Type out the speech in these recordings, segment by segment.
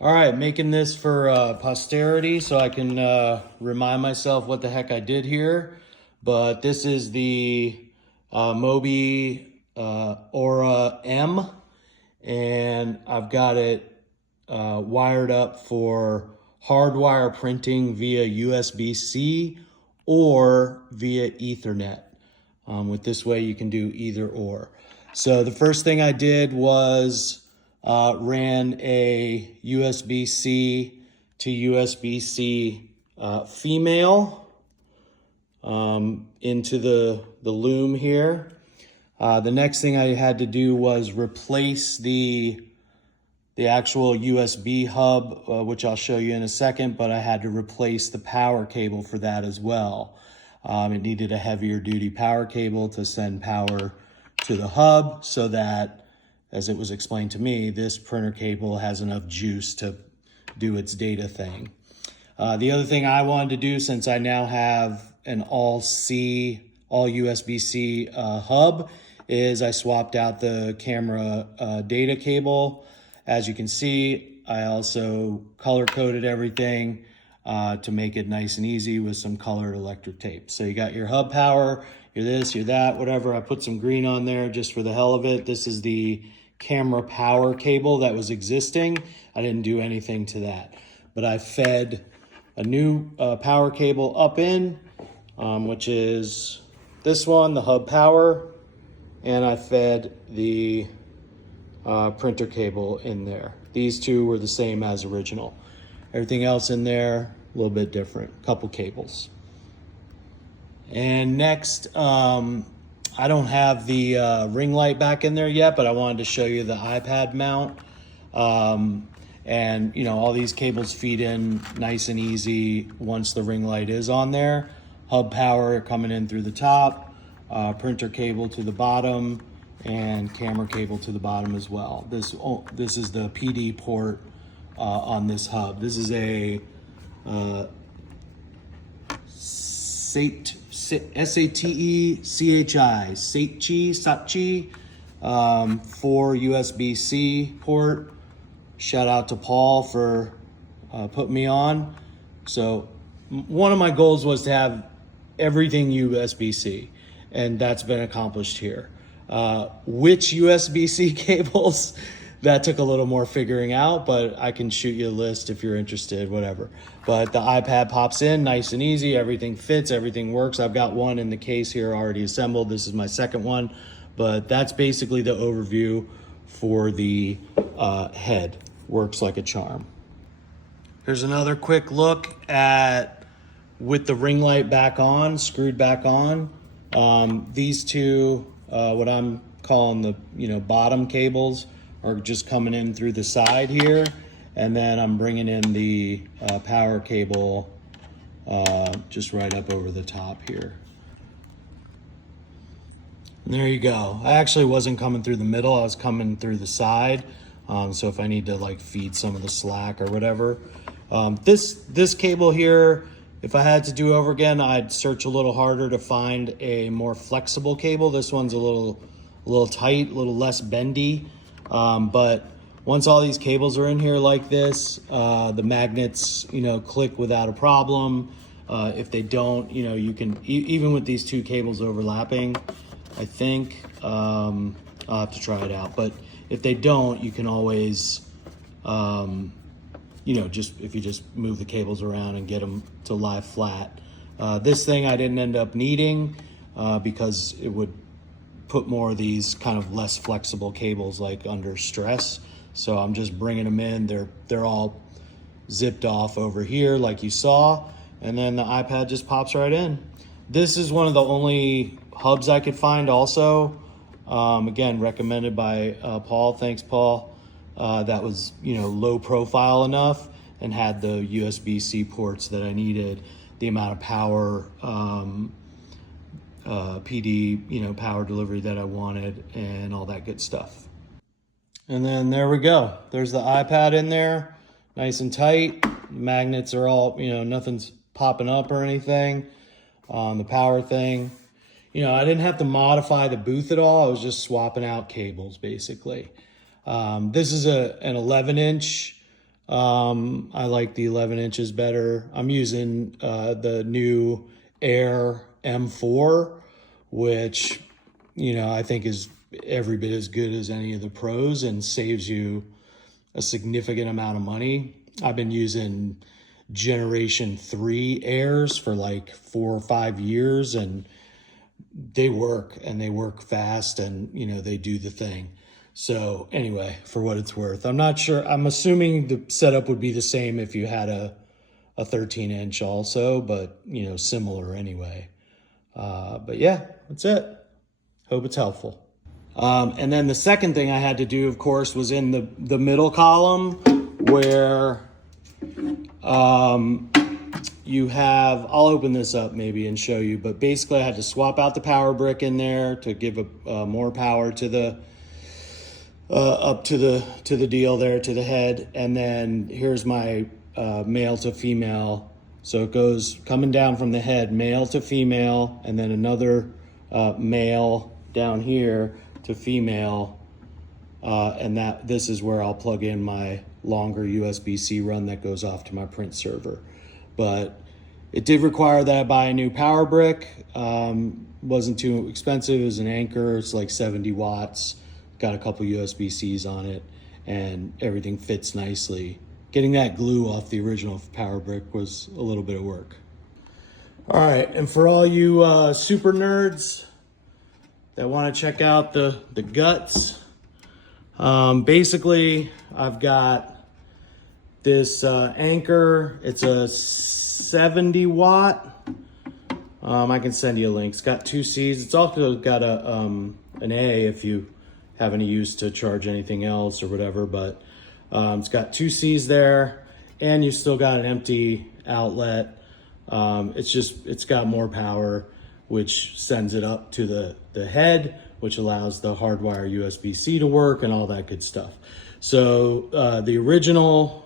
All right, making this for posterity so I can remind myself what the heck I did here. But this is the Mobibooth Aura M, and I've got it wired up for hardwire printing via USB-C or via Ethernet. With this way, you can do either or. So the first thing I did was ran a USB-C to USB-C female into the loom here. The next thing I had to do was replace the actual USB hub, which I'll show you in a second, but I had to replace the power cable for that as well. It needed a heavier duty power cable to send power to the hub so that, as it was explained to me, this printer cable has enough juice to do its data thing. The other thing I wanted to do, since I now have an all USB-C hub, is I swapped out the camera data cable. As you can see, I also color-coded everything to make it nice and easy with some colored electric tape. So you got your hub power, your this, your that, whatever. I put some green on there just for the hell of it. This is the camera power cable that was existing. I didn't do anything to that, but I fed a new power cable up in, which is this one, the hub power, and I fed the printer cable in there. These two were the same as original. Everything else in there, a little bit different, couple cables. And next, I don't have the ring light back in there yet, but I wanted to show you the iPad mount. And you know, all these cables feed in nice and easy once the ring light is on there. Hub power coming in through the top, printer cable to the bottom, and camera cable to the bottom as well. This is the PD port on this hub. This is a SATE 4 USB-C port. Shout out to Paul for putting me on. So one of my goals was to have everything USB-C, and that's been accomplished here. Which USB-C cables, that took a little more figuring out, but I can shoot you a list if you're interested, whatever. But the iPad pops in nice and easy, everything fits, everything works. I've got one in the case here already assembled. This is my second one, but that's basically the overview for the head. Works like a charm. Here's another quick look at with the ring light back on, screwed back on. These two, what I'm calling the bottom cables, are just coming in through the side here, and then I'm bringing in the power cable just right up over the top here. And there you go. I actually wasn't coming through the middle, I was coming through the side. So if I need to like feed some of the slack or whatever. This cable here, if I had to do over again, I'd search a little harder to find a more flexible cable. This one's a little tight, a little less bendy. But once all these cables are in here like this, the magnets, click without a problem. If they don't, you can, even with these two cables overlapping, I think, I'll have to try it out. But if they don't, you can always, if you just move the cables around and get them to lie flat. This thing I didn't end up needing because it would put more of these kind of less flexible cables like under stress. So I'm just bringing them in. They're all zipped off over here like you saw, and then the iPad just pops right in. This is one of the only hubs I could find also. Again, recommended by Paul. Thanks, Paul. That was low profile enough and had the USB-C ports that I needed, the amount of power, PD, power delivery that I wanted, and all that good stuff. And then there we go. There's the iPad in there, nice and tight. Magnets are all, nothing's popping up or anything on the power thing. I didn't have to modify the booth at all. I was just swapping out cables basically. This is an 11-inch I like the 11 inches better. I'm using the new Air M4, which, I think is every bit as good as any of the pros and saves you a significant amount of money. I've been using Generation 3 Airs for like 4 or 5 years, and they work fast, and they do the thing. So anyway, for what it's worth, I'm not sure. I'm assuming the setup would be the same if you had a 13 inch also, but similar anyway. But yeah, that's it. Hope it's helpful. And then the second thing I had to do, of course, was in the middle column where you have, I'll open this up maybe and show you, but basically I had to swap out the power brick in there to give more power to the up to the deal there, to the head. And then here's my male to female. So it goes coming down from the head, male to female, and then another male down here to female. And this is where I'll plug in my longer USB-C run that goes off to my print server. But it did require that I buy a new power brick. Wasn't too expensive. It was an Anchor. It's like 70 watts. Got a couple USB-Cs on it, and everything fits nicely. Getting that glue off the original power brick was a little bit of work. All right, and for all you super nerds that want to check out the guts, basically I've got this Anchor. It's a 70 watt. I can send you a link. It's got 2 Cs. It's also got an A if you have any use to charge anything else or whatever, but it's got 2 Cs there, and you've still got an empty outlet. It's got more power, which sends it up to the head, which allows the hardwire USB-C to work and all that good stuff. So the original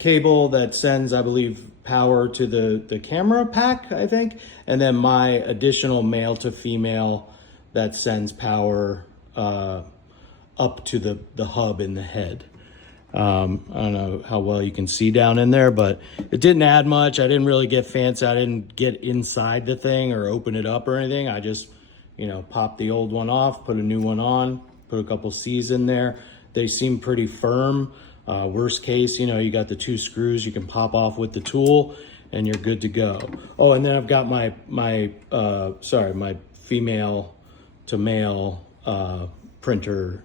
cable that sends, I believe, power to the camera pack, I think, and then my additional male to female that sends power up to the hub in the head. I don't know how well you can see down in there, but it didn't add much. I didn't really get fancy. I didn't get inside the thing or open it up or anything. I just, popped the old one off, put a new one on, put a couple C's in there. They seem pretty firm. Worst case, you got the 2 screws you can pop off with the tool and you're good to go. Oh, and then I've got my female to male printer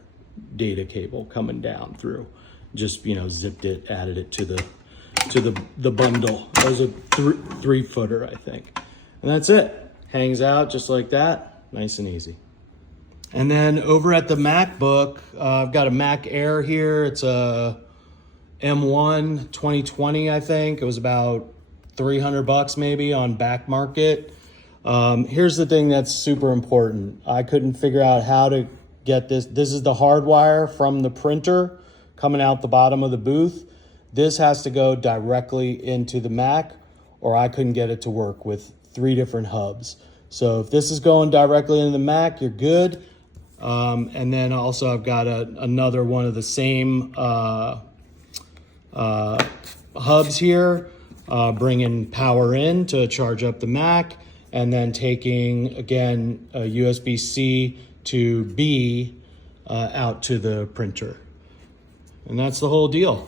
data cable coming down through. Just zipped it, added it to the bundle. That was a 3-footer, I think, and that's it. Hangs out just like that, nice and easy. And then over at the MacBook, I've got a Mac Air here. It's a M1 2020, I think. It was about $300 maybe on back market. Here's the thing that's super important. I couldn't figure out how to get this. This is the hardwire from the printer coming out the bottom of the booth. This has to go directly into the Mac, or I couldn't get it to work with 3 different hubs. So if this is going directly into the Mac, you're good. And then also I've got another one of the same hubs here, bringing power in to charge up the Mac, and then taking, again, a USB-C to B out to the printer. And that's the whole deal.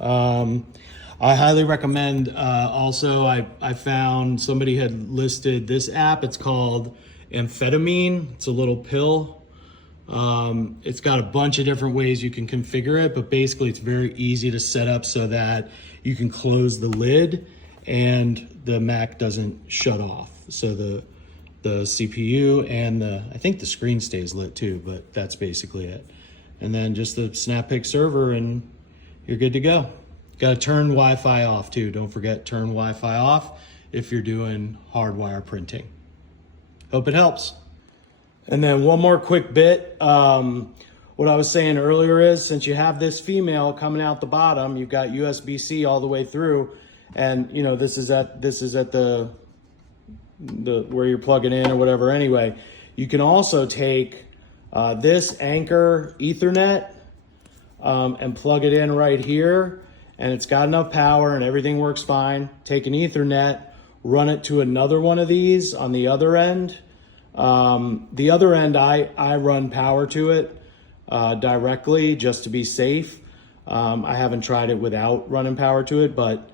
I highly recommend, also, I found somebody had listed this app. It's called Amphetamine. It's a little pill. It's got a bunch of different ways you can configure it, but basically it's very easy to set up so that you can close the lid and the Mac doesn't shut off. So the CPU and I think the screen stays lit too, but that's basically it. And then just the Snappic server and you're good to go. Got to turn Wi-Fi off too. Don't forget, turn Wi-Fi off if you're doing hardwire printing. Hope it helps. And then one more quick bit. What I was saying earlier is, since you have this female coming out the bottom, you've got USB-C all the way through, and this is at the where you're plugging in or whatever. Anyway, you can also take this Anchor Ethernet and plug it in right here, and it's got enough power and everything works fine. Take an Ethernet, run it to another one of these on the other end. The other end, I run power to it directly just to be safe. I haven't tried it without running power to it, but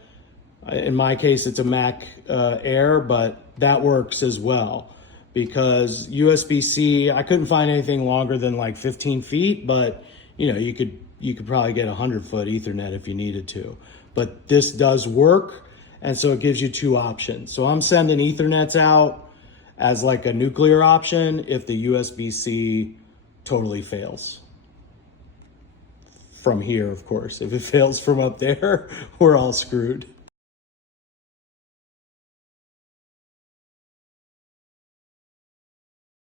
in my case, it's a Mac Air, but that works as well. Because USB-C, I couldn't find anything longer than like 15 feet, but you know, you could probably get a 100-foot Ethernet if you needed to. But this does work, and so it gives you two options. So I'm sending Ethernets out as like a nuclear option if the USB-C totally fails. From here, of course. If it fails from up there, we're all screwed.